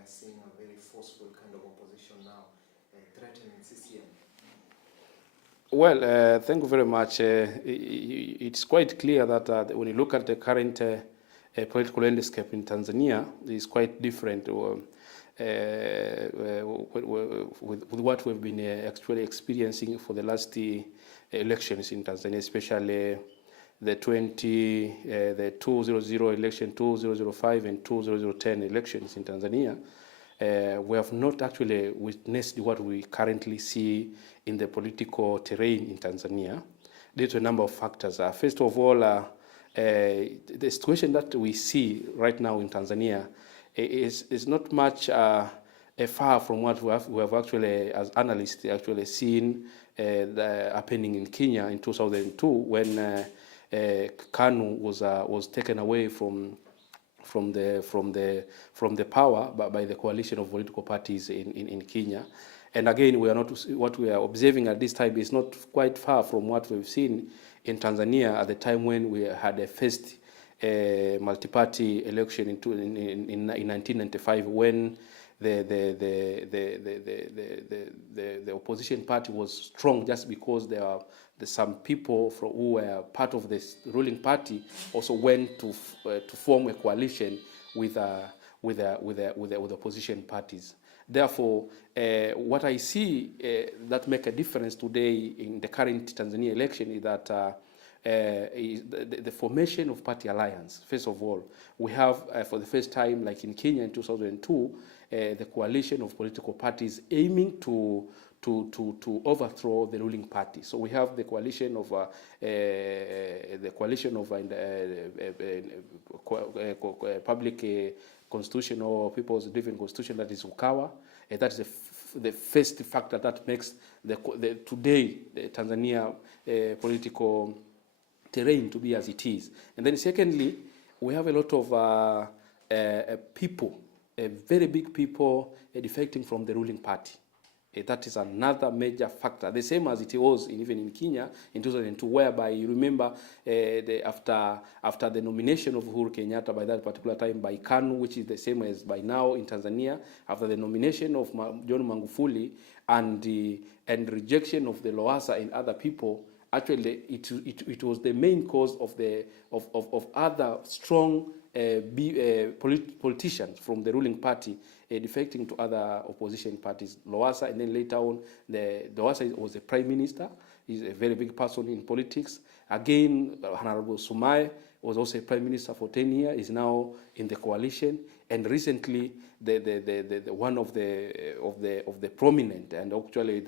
are seeing a very forceful kind of opposition now threatening CCM. Well, thank you very much. It's quite clear that when you look at the current political landscape in Tanzania, it's quite different with what we've been actually experiencing for the last elections in Tanzania, especially the 2000 election, 2005 and 2010 elections in Tanzania. We have not actually witnessed what we currently see in the political terrain in Tanzania due to a number of factors. First of all, the situation that we see right now in Tanzania is not much far from what we have actually, as analysts, actually seen happening in Kenya in 2002 when KANU was taken away from the power by the coalition of political parties in Kenya. And again, what we are observing at this time is not quite far from what we've seen in Tanzania at the time when we had a first multi-party election in 1995, when the opposition party was strong just because some people who were part of the ruling party also went to form a coalition with opposition parties. Therefore, what I see that make a difference today in the current Tanzania election is that is the formation of party alliance. First of all, we have for the first time, like in Kenya in 2002, the coalition of political parties aiming to overthrow the ruling party. So we have the coalition of public constitution or people's driven constitution, that is UKAWA. That is the first factor that makes today the Tanzania political terrain to be as it is. And then secondly, we have a lot of people, very big people defecting from the ruling party. That is another major factor, the same as it was even in Kenya in 2002, whereby you remember after the nomination of Uhuru Kenyatta by that particular time by KANU, which is the same as by now in Tanzania, after the nomination of John Magufuli and rejection of the Lowassa and other people, actually it was the main cause of other strong politicians from the ruling party defecting to other opposition parties. Lowassa, and then later on, Lowassa was a prime minister. He's a very big person in politics. Again, Honorable Sumaye was also a prime minister for 10 years. Is now in the coalition. And recently, one of the prominent, and actually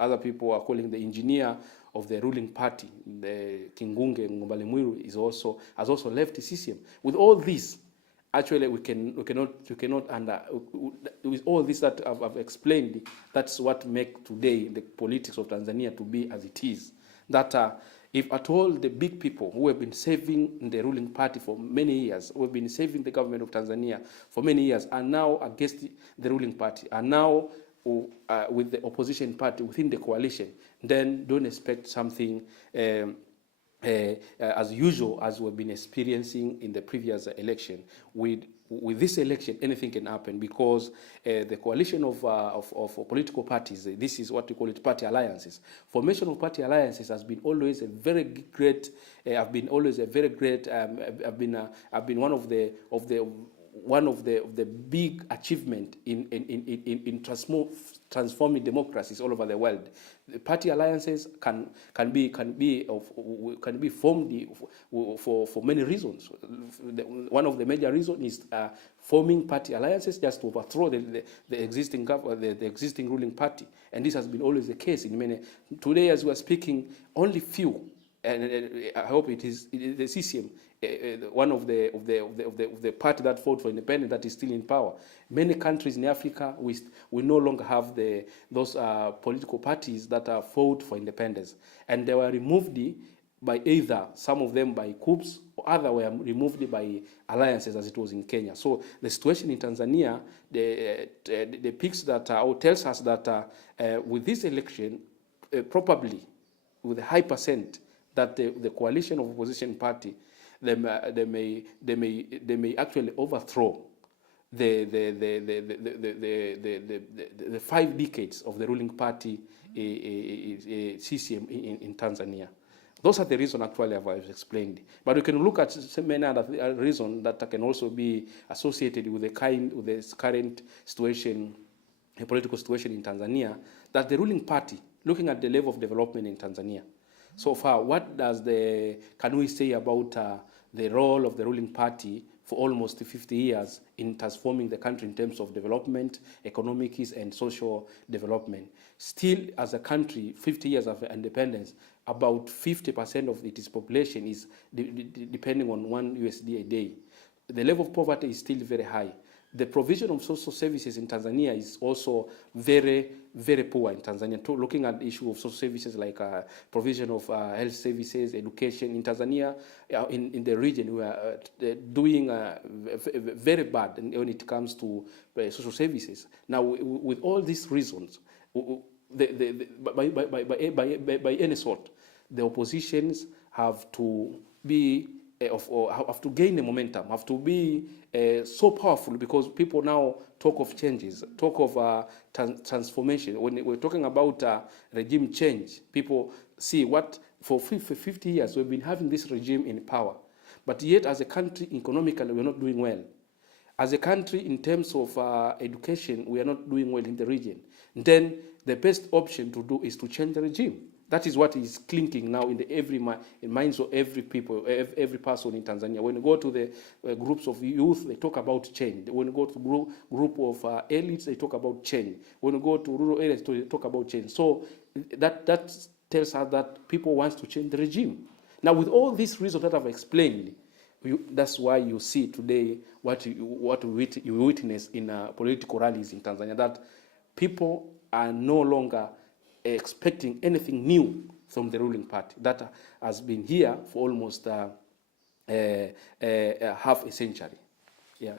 other people are calling the engineer of the ruling party, the Kingunge Ngombale Mwiru, has also left the CCM. With all this, actually we cannot with all this that I've explained, that's what make today the politics of Tanzania to be as it is. That if at all the big people who have been serving the ruling party for many years, who have been serving the government of Tanzania for many years, are now against the ruling party, are now with the opposition party within the coalition, then don't expect something as usual as we've been experiencing in the previous election. With this election, anything can happen because the coalition of political parties, this is what we call it, party alliances. Formation of party alliances has been always a very great. I've been one of the big achievement in transforming democracies all over the world. The party alliances can be formed for many reasons. One of the major reasons is forming party alliances just to overthrow the existing ruling party, and this has been always the case in many. Today, as we are speaking, only few, and I hope it is the CCM. One of the party that fought for independence that is still in power. Many countries in Africa, we no longer have those political parties that fought for independence, and they were removed by either some of them by coups or other were removed by alliances, as it was in Kenya. So the situation in Tanzania, the picks that tells us that with this election, probably with a high percent that the coalition of opposition party, they may actually overthrow the 5 decades of the ruling party, CCM in Tanzania. Those are the reasons actually I've explained. But we can look at many other reasons that can also be associated with the current situation, a political situation in Tanzania, that the ruling party, looking at the level of development in Tanzania, so far, what can we say about the role of the ruling party for almost 50 years in transforming the country in terms of development, economics, and social development? Still, as a country, 50 years of independence, about 50% of its population is depending on $1 a day. The level of poverty is still very high. The provision of social services in Tanzania is also very, very poor in Tanzania. Looking at the issue of social services like provision of health services, education in Tanzania, in the region, we are doing very bad when it comes to social services. Now, with all these reasons, by any sort, the oppositions have to be have to gain the momentum, have to be so powerful, because people now talk of changes, talk of transformation. When we're talking about regime change, people see what for 50 years we've been having this regime in power, but yet as a country economically we're not doing well. As a country in terms of education, we are not doing well in the region. Then the best option to do is to change the regime. That is what is clinking now in in minds of every person in Tanzania. When you go to the groups of youth, they talk about change. When you go to group of elites, they talk about change. When you go to rural areas, they talk about change. So that tells us that people want to change the regime. Now, with all these reasons that I've explained, that's why you see today what you witness in political rallies in Tanzania, that people are no longer expecting anything new from the ruling party that has been here for almost half a century. Yeah.